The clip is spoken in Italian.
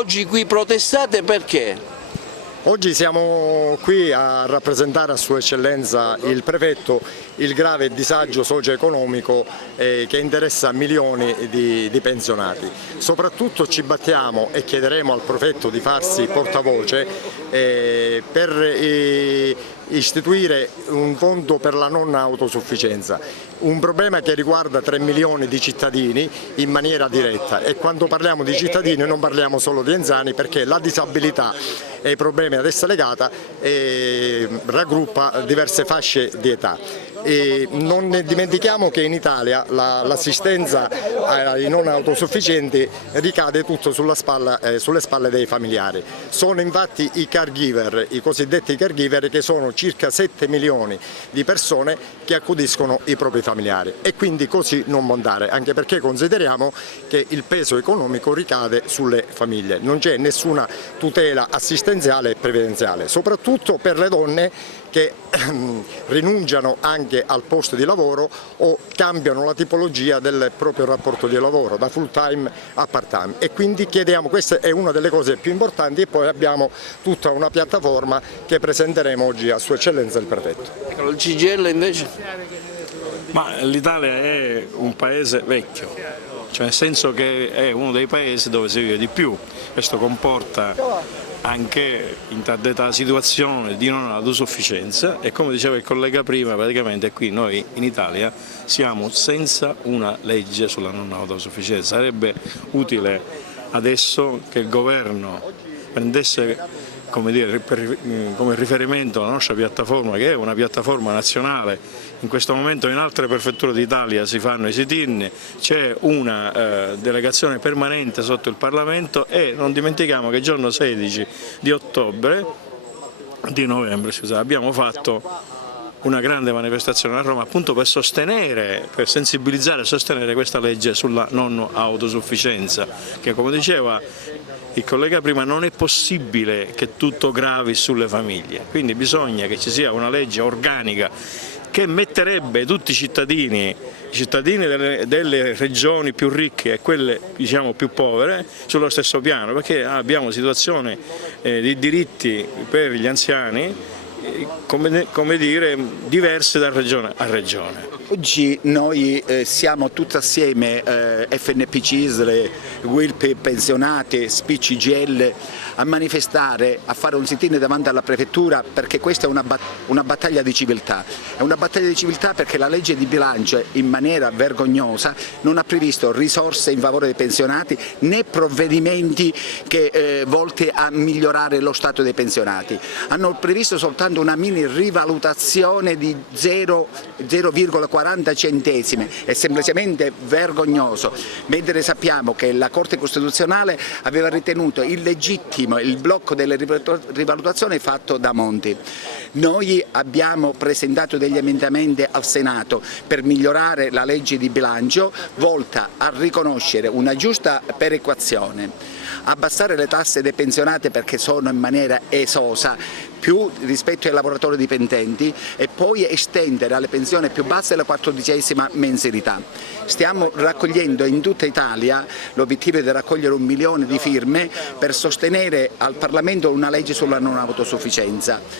oggi qui protestate perché? Oggi siamo qui a rappresentare a Sua Eccellenza il Prefetto il grave disagio socio-economico che interessa milioni di pensionati. Soprattutto ci battiamo e chiederemo al Prefetto di farsi portavoce per istituire un fondo per la non autosufficienza, un problema che riguarda 3 milioni di cittadini in maniera diretta, e quando parliamo di cittadini non parliamo solo di anziani, perché la disabilità e i problemi ad essa legata raggruppa diverse fasce di età. E non dimentichiamo che in Italia l'assistenza ai non autosufficienti ricade tutto sulle spalle dei familiari. Sono infatti i caregiver, i cosiddetti caregiver, che sono circa 7 milioni di persone che accudiscono i propri familiari, e quindi così non può andare, anche perché consideriamo che il peso economico ricade sulle famiglie, non c'è nessuna tutela assistenziale e previdenziale, soprattutto per le donne che rinunciano anche al posto di lavoro o cambiano la tipologia del proprio rapporto di lavoro da full time a part time, e quindi chiediamo, questa è una delle cose più importanti, e poi abbiamo tutta una piattaforma che presenteremo oggi a Sua Eccellenza il Prefetto. Il CGIL invece? Ma l'Italia è un paese vecchio, cioè nel senso che è uno dei paesi dove si vive di più. Questo comporta anche in tale situazione di non autosufficienza, e come diceva il collega prima, praticamente qui noi in Italia siamo senza una legge sulla non autosufficienza. Sarebbe utile adesso che il governo prendesse come riferimento la nostra piattaforma, che è una piattaforma nazionale. In questo momento in altre prefetture d'Italia si fanno i sit-in, c'è una delegazione permanente sotto il Parlamento, e non dimentichiamo che il giorno 16 di novembre abbiamo fatto una grande manifestazione a Roma appunto per sensibilizzare e sostenere questa legge sulla non autosufficienza, che come diceva il collega prima non è possibile che tutto gravi sulle famiglie, quindi bisogna che ci sia una legge organica che metterebbe tutti i cittadini delle regioni più ricche e quelle diciamo più povere sullo stesso piano, perché abbiamo situazioni di diritti per gli anziani come dire, diverse da regione a regione. Oggi noi siamo tutti assieme, FNPC ISL, WILP pensionati, SPCGL, a manifestare, a fare un sit-in davanti alla prefettura, perché questa è una battaglia di civiltà. È una battaglia di civiltà perché la legge di bilancio in maniera vergognosa non ha previsto risorse in favore dei pensionati né provvedimenti volti a migliorare lo stato dei pensionati. Hanno previsto soltanto una mini rivalutazione di 0,40 centesimi, è semplicemente vergognoso, mentre sappiamo che la Corte Costituzionale aveva ritenuto illegittimo il blocco delle rivalutazioni fatto da Monti. Noi abbiamo presentato degli emendamenti al Senato per migliorare la legge di bilancio volta a riconoscere una giusta perequazione, abbassare le tasse dei pensionati perché sono in maniera esosa più rispetto ai lavoratori dipendenti, e poi estendere alle pensioni più basse la 14ª mensilità. Stiamo raccogliendo in tutta Italia, l'obiettivo è di raccogliere 1 milione di firme per sostenere al Parlamento una legge sulla non autosufficienza.